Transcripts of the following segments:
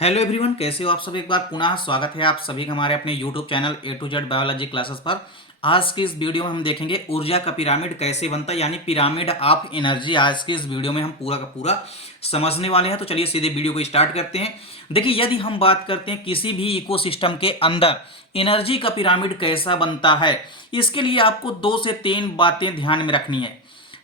Hello everyone, कैसे हो आप सब। एक बार पुनः स्वागत है आप सभी का हमारे अपने YouTube channel A to Z biology classes पर। आज की इस वीडियो में हम देखेंगे ऊर्जा का पिरामिड कैसे बनता है, यानी पिरामिड ऑफ एनर्जी। आज की इस वीडियो में हम पूरा का पूरा समझने वाले हैं। तो चलिए सीधे वीडियो को स्टार्ट करते हैं। देखिए, यदि हम बात करते हैं किसी भी इकोसिस्टम के अंदर एनर्जी का पिरामिड कैसा बनता है, इसके लिए आपको 2 से 3 बातें ध्यान में रखनी है।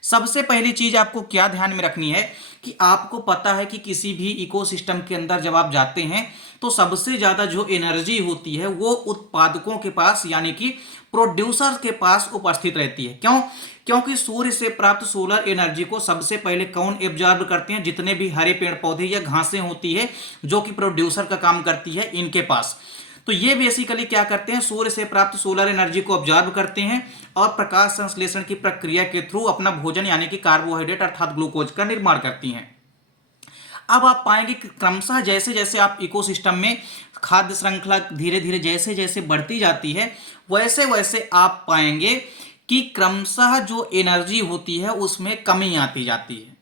सबसे पहली चीज आपको क्या ध्यान में रखनी है कि आपको पता है कि किसी भी इकोसिस्टम के अंदर जब आप जाते हैं तो सबसे ज्यादा जो एनर्जी होती है वो उत्पादकों के पास यानी कि प्रोड्यूसर के पास उपस्थित रहती है। क्यों? क्योंकि सूर्य से प्राप्त सोलर एनर्जी को सबसे पहले कौन एब्जॉर्ब करते हैं? जितने भी हरे पेड़ पौधे या घासें होती है जो कि प्रोड्यूसर का काम करती है, इनके पास। तो ये बेसिकली क्या करते हैं, सूर्य से प्राप्त सोलर एनर्जी को ऑब्जर्व करते हैं और प्रकाश संश्लेषण की प्रक्रिया के थ्रू अपना भोजन यानी कि कार्बोहाइड्रेट अर्थात ग्लूकोज का निर्माण करती हैं। अब आप पाएंगे कि क्रमशः जैसे जैसे आप इकोसिस्टम में खाद्य श्रृंखला धीरे धीरे जैसे जैसे बढ़ती जाती है, वैसे वैसे आप पाएंगे कि क्रमशः जो एनर्जी होती है उसमें कमी आती जाती है।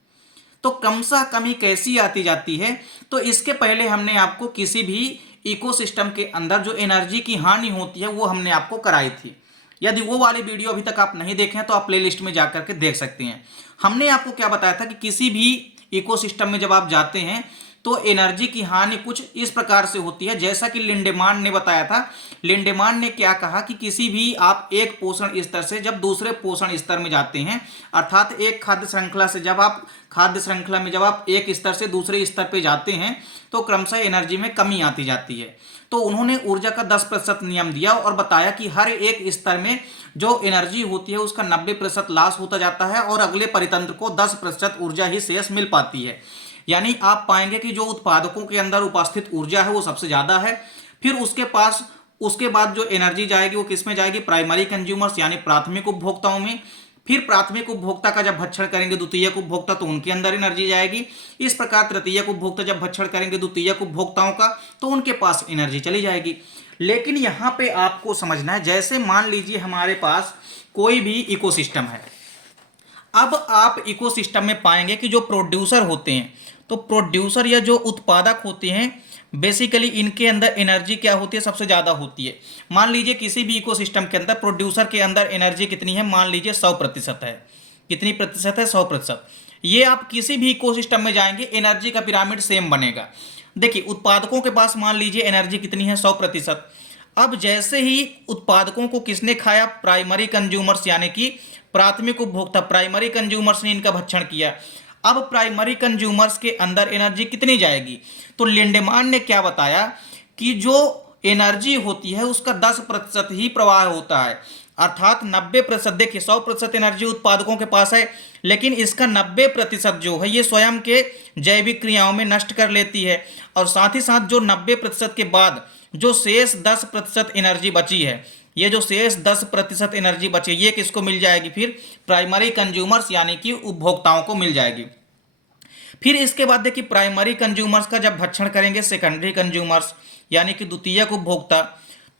तो क्रमशः कमी कैसी आती जाती है? तो इसके पहले हमने आपको किसी भी इकोसिस्टम के अंदर जो एनर्जी की हानि होती है वो हमने आपको कराई थी। यदि वो वाली वीडियो अभी तक आप नहीं देखे हैं तो आप प्लेलिस्ट में जाकर के देख सकते हैं। हमने आपको क्या बताया था कि किसी भी इकोसिस्टम में जब आप जाते हैं तो एनर्जी की हानि कुछ इस प्रकार से होती है, जैसा कि लिंडेमान ने बताया था। लिंडेमान ने क्या कहा कि किसी भी आप एक पोषण स्तर से जब दूसरे पोषण स्तर में जाते हैं, अर्थात एक खाद्य श्रृंखला से जब आप खाद्य श्रृंखला में जब आप एक स्तर से दूसरे स्तर पे जाते हैं तो क्रमशः एनर्जी में कमी आती जाती है। तो उन्होंने ऊर्जा का 10% नियम दिया और बताया कि हर एक स्तर में जो एनर्जी होती है उसका 90% लॉस होता जाता है और अगले परितंत्र को 10% ऊर्जा ही शेष मिल पाती है। यानी आप पाएंगे कि जो उत्पादकों के अंदर उपस्थित ऊर्जा है वो सबसे ज्यादा है। फिर उसके बाद जो एनर्जी जाएगी वो किस में जाएगी? प्राइमरी कंज्यूमर्स यानी प्राथमिक उपभोक्ताओं में। फिर प्राथमिक उपभोक्ता का जब भक्षण करेंगे द्वितीयक उपभोक्ता तो उनके अंदर एनर्जी जाएगी। इस प्रकार तृतीयक उपभोक्ता जब भक्षण करेंगे द्वितीयक उपभोक्ताओं का तो उनके पास एनर्जी चली जाएगी। लेकिन यहां पे आपको समझना है, जैसे मान लीजिए हमारे पास कोई भी इकोसिस्टम है। अब आप इकोसिस्टम में पाएंगे कि जो प्रोड्यूसर होते हैं, तो प्रोड्यूसर या जो उत्पादक होते हैं, बेसिकली इनके अंदर एनर्जी क्या होती है? सबसे ज्यादा होती है। मान लीजिए किसी भी इकोसिस्टम के अंदर प्रोड्यूसर के अंदर एनर्जी कितनी है? मान लीजिए 100% है। कितनी प्रतिशत है? 100%। ये आप किसी भी इकोसिस्टम में जाएंगे एनर्जी का पिरामिड सेम बनेगा। देखिए, उत्पादकों के पास मान लीजिए एनर्जी कितनी है? 100%। अब जैसे ही उत्पादकों को किसने खाया? प्राइमरी कंज्यूमर्स यानी कि प्राथमिक उपभोक्ता, प्राइमरी कंज्यूमर्स ने इनका भक्षण किया। अब प्राइमरी कंज्यूमर्स के अंदर एनर्जी कितनी जाएगी? तो लिंडेमान ने क्या बताया कि जो एनर्जी होती है उसका 10% ही प्रवाह होता है, अर्थात 90%। देखिए, 100% एनर्जी उत्पादकों के पास है, लेकिन इसका 90% जो है ये स्वयं के जैविक क्रियाओं में नष्ट कर लेती है। और साथ ही साथ जो 90% के बाद जो शेष 10% एनर्जी बची है, ये जो शेष 10% एनर्जी बची ये किसको मिल जाएगी? फिर प्राइमरी कंज्यूमर्स यानी कि उपभोक्ताओं को मिल जाएगी। फिर इसके बाद देखिए, प्राइमरी कंज्यूमर्स का जब भक्षण करेंगे सेकेंडरी कंज्यूमर्स यानी कि द्वितीयक उपभोक्ता,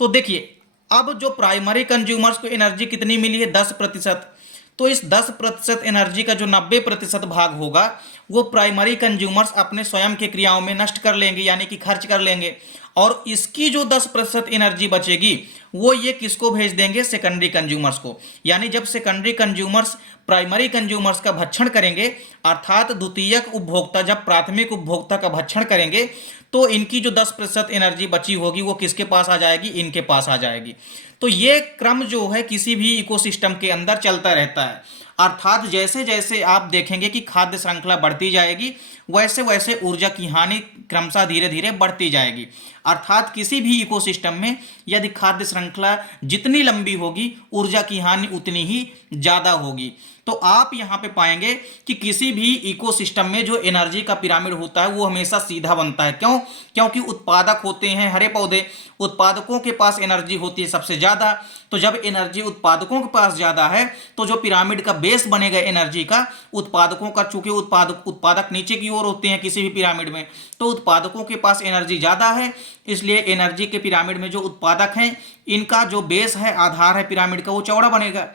तो देखिए अब जो प्राइमरी कंज्यूमर्स को एनर्जी कितनी मिली है? 10%। तो इस 10% एनर्जी का जो 90% भाग होगा वो प्राइमरी कंज्यूमर्स अपने स्वयं के क्रियाओं में नष्ट कर लेंगे यानी कि खर्च कर लेंगे। और इसकी जो 10% एनर्जी बचेगी वो ये किसको भेज देंगे? सेकेंडरी कंज्यूमर्स को। यानी जब सेकेंडरी कंज्यूमर्स प्राइमरी कंज्यूमर्स का भक्षण करेंगे, अर्थात द्वितीयक उपभोक्ता जब प्राथमिक उपभोक्ता का भक्षण करेंगे, तो इनकी जो 10% एनर्जी बची होगी वो किसके पास आ जाएगी? इनके पास आ जाएगी। तो ये क्रम जो है किसी भी इकोसिस्टम के अंदर चलता रहता है। अर्थात जैसे जैसे आप देखेंगे कि खाद्य श्रृंखला बढ़ती जाएगी वैसे वैसे ऊर्जा की हानि क्रमशः धीरे धीरे बढ़ती जाएगी। अर्थात किसी भी इकोसिस्टम में यदि खाद्य श्रृंखला जितनी लंबी होगी ऊर्जा की हानि उतनी ही ज्यादा होगी। तो आप यहाँ पे पाएंगे कि किसी भी इकोसिस्टम में जो एनर्जी का पिरामिड होता है वो हमेशा सीधा बनता है। क्यों? क्योंकि उत्पादक होते हैं हरे पौधे, उत्पादकों के पास एनर्जी होती है सबसे ज्यादा। तो जब एनर्जी उत्पादकों के पास ज्यादा है तो जो पिरामिड का बेस बनेगा एनर्जी का, उत्पादकों का, चूंकि उत्पादक नीचे की ओर होते हैं किसी भी पिरामिड में, तो उत्पादकों के पास एनर्जी ज्यादा है, इसलिए एनर्जी के पिरामिड में जो उत्पादक हैं इनका जो बेस है, आधार है पिरामिड का, वो चौड़ा बनेगा।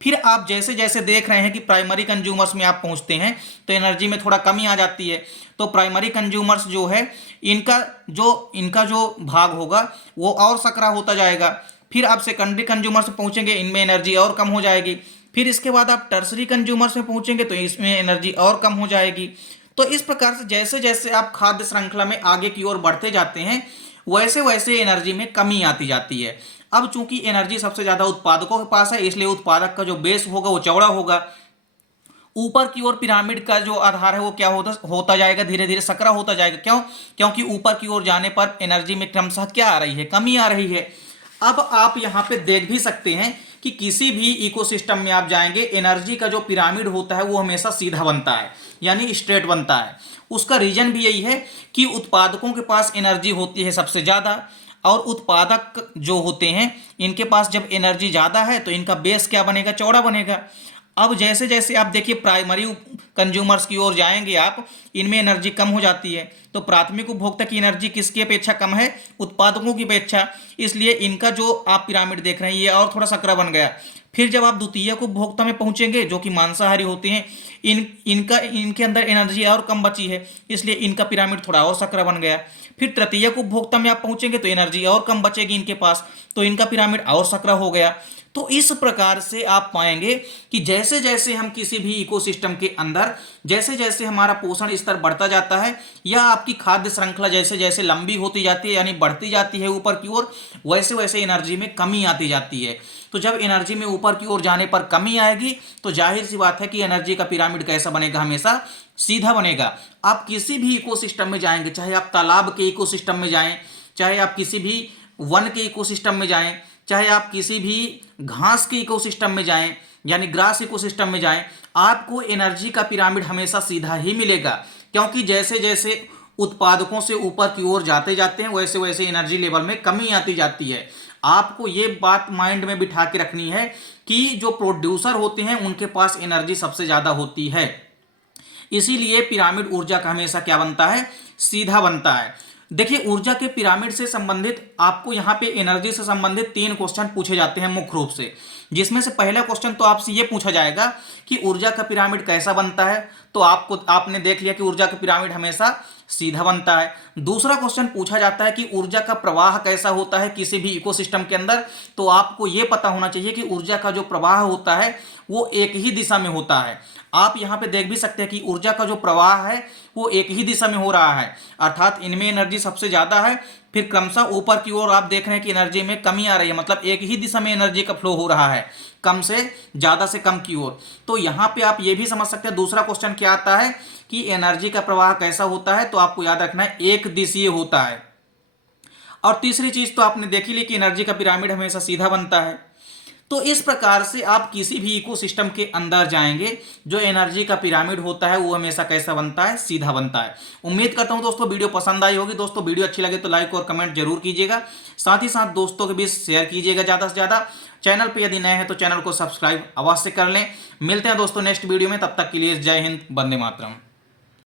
फिर आप जैसे जैसे देख रहे हैं कि प्राइमरी कंज्यूमर्स में आप पहुंचते हैं तो एनर्जी में थोड़ा कमी आ जाती है। तो प्राइमरी कंज्यूमर्स जो है इनका जो भाग होगा वो और सकरा होता जाएगा। फिर आप सेकेंडरी कंज्यूमर्स में पहुंचेंगे, इनमें एनर्जी और कम हो जाएगी। फिर इसके बाद आप टर्सरी कंज्यूमर्स में पहुंचेंगे तो इसमें एनर्जी और कम हो जाएगी। तो इस प्रकार से जैसे जैसे आप खाद्य श्रृंखला में आगे की ओर बढ़ते जाते हैं वैसे वैसे एनर्जी में कमी आती जाती है। अब चूंकि एनर्जी सबसे ज्यादा उत्पादकों के पास है, इसलिए उत्पादक का जो बेस होगा वो चौड़ा होगा। ऊपर की ओर पिरामिड का जो आधार है वो क्या होता जाएगा, धीरे धीरे सकरा होता जाएगा। क्यों? क्योंकि ऊपर की ओर जाने पर एनर्जी में क्रमशः क्या आ रही है, कमी आ रही है। अब आप यहाँ पे देख भी सकते हैं कि किसी भी इकोसिस्टम में आप जाएंगे, एनर्जी का जो पिरामिड होता है वो हमेशा सीधा बनता है, यानी स्ट्रेट बनता है। उसका रीजन भी यही है कि उत्पादकों के पास एनर्जी होती है सबसे ज़्यादा, और उत्पादक जो होते हैं इनके पास जब एनर्जी ज़्यादा है तो इनका बेस क्या बनेगा, चौड़ा बनेगा। अब जैसे जैसे आप देखिए प्राइमरी कंज्यूमर्स की ओर जाएंगे आप, इनमें एनर्जी कम हो जाती है। तो प्राथमिक उपभोक्ता की एनर्जी किसकी अपेक्षा कम है, उत्पादकों की अपेक्षा, इसलिए इनका जो आप पिरामिड देख रहे हैं ये और थोड़ा सकरा बन गया। फिर जब आप द्वितीयक उपभोक्ता में पहुंचेंगे जो कि मांसाहारी होते हैं, इनके अंदर एनर्जी और कम बची है, इसलिए इनका पिरामिड थोड़ा और सकरा बन गया। फिर तृतीयक उपभोक्ता में आप पहुंचेंगे तो एनर्जी और कम बचेगी इनके पास, तो इनका पिरामिड और सकरा हो गया। तो इस प्रकार से आप पाएंगे कि जैसे जैसे हम किसी भी इकोसिस्टम के अंदर, जैसे जैसे हमारा पोषण स्तर बढ़ता जाता है या आपकी खाद्य श्रृंखला जैसे जैसे लंबी होती जाती है यानी बढ़ती जाती है ऊपर की ओर, वैसे वैसे एनर्जी में कमी आती जाती है। तो जब एनर्जी में ऊपर की ओर जाने पर कमी आएगी तो जाहिर सी बात है कि एनर्जी का पिरामिड कैसा बनेगा, हमेशा सीधा बनेगा। आप किसी भी इकोसिस्टम में जाएंगे, चाहे आप तालाब के इकोसिस्टम में जाएं, चाहे आप किसी भी वन के इकोसिस्टम में जाएं, चाहे आप किसी भी घास के इकोसिस्टम में जाएं यानी ग्रास इकोसिस्टम में जाएं, आपको एनर्जी का पिरामिड हमेशा सीधा ही मिलेगा। क्योंकि जैसे जैसे उत्पादकों से ऊपर की ओर जाते जाते हैं वैसे वैसे एनर्जी लेवल में कमी आती जाती है। आपको ये बात माइंड में बिठा के रखनी है कि जो प्रोड्यूसर होते हैं उनके पास एनर्जी सबसे ज्यादा होती है, इसीलिए पिरामिड ऊर्जा का हमेशा क्या बनता है, सीधा बनता है। देखिए ऊर्जा के पिरामिड से संबंधित आपको यहाँ पे एनर्जी से संबंधित 3 क्वेश्चन पूछे जाते हैं मुख्य रूप से, जिसमें से पहला क्वेश्चन तो आपसे ये पूछा जाएगा कि ऊर्जा का पिरामिड कैसा बनता है। तो आपने देख लिया कि ऊर्जा का पिरामिड हमेशा सीधा बनता है। दूसरा क्वेश्चन पूछा जाता है कि ऊर्जा का प्रवाह कैसा होता है किसी भी इकोसिस्टम के अंदर। तो आपको ये पता होना चाहिए कि ऊर्जा का जो प्रवाह होता है वो एक ही दिशा में होता है। आप यहाँ पे देख भी सकते हैं कि ऊर्जा का जो प्रवाह है वो एक ही दिशा में हो रहा है, अर्थात इनमें एनर्जी सबसे ज्यादा है। फिर क्रमशः ऊपर की ओर आप देख रहे हैं कि एनर्जी में कमी आ रही है, मतलब एक ही दिशा में एनर्जी का फ्लो हो रहा है, कम से ज्यादा से कम की ओर। तो यहाँ पे आप ये भी समझ सकते हैं दूसरा क्वेश्चन क्या आता है कि एनर्जी का प्रवाह कैसा होता है, तो आपको याद रखना है एक दिशीय होता है। और तीसरी चीज तो आपने देखी ली कि एनर्जी का पिरामिड हमेशा सीधा बनता है। तो इस प्रकार से आप किसी भी इकोसिस्टम के अंदर जाएंगे, जो एनर्जी का पिरामिड होता है वो हमेशा कैसा बनता है, सीधा बनता है। उम्मीद करता हूं दोस्तों वीडियो पसंद आई होगी। दोस्तों वीडियो अच्छी लगे तो लाइक और कमेंट जरूर कीजिएगा, साथ ही साथ दोस्तों के बीच शेयर कीजिएगा ज़्यादा से ज़्यादा। चैनल पर यदि नए हैं तो चैनल को सब्सक्राइब अवश्य कर लें। मिलते हैं दोस्तों नेक्स्ट वीडियो में, तब तक के लिए जय हिंद, वंदे मातरम।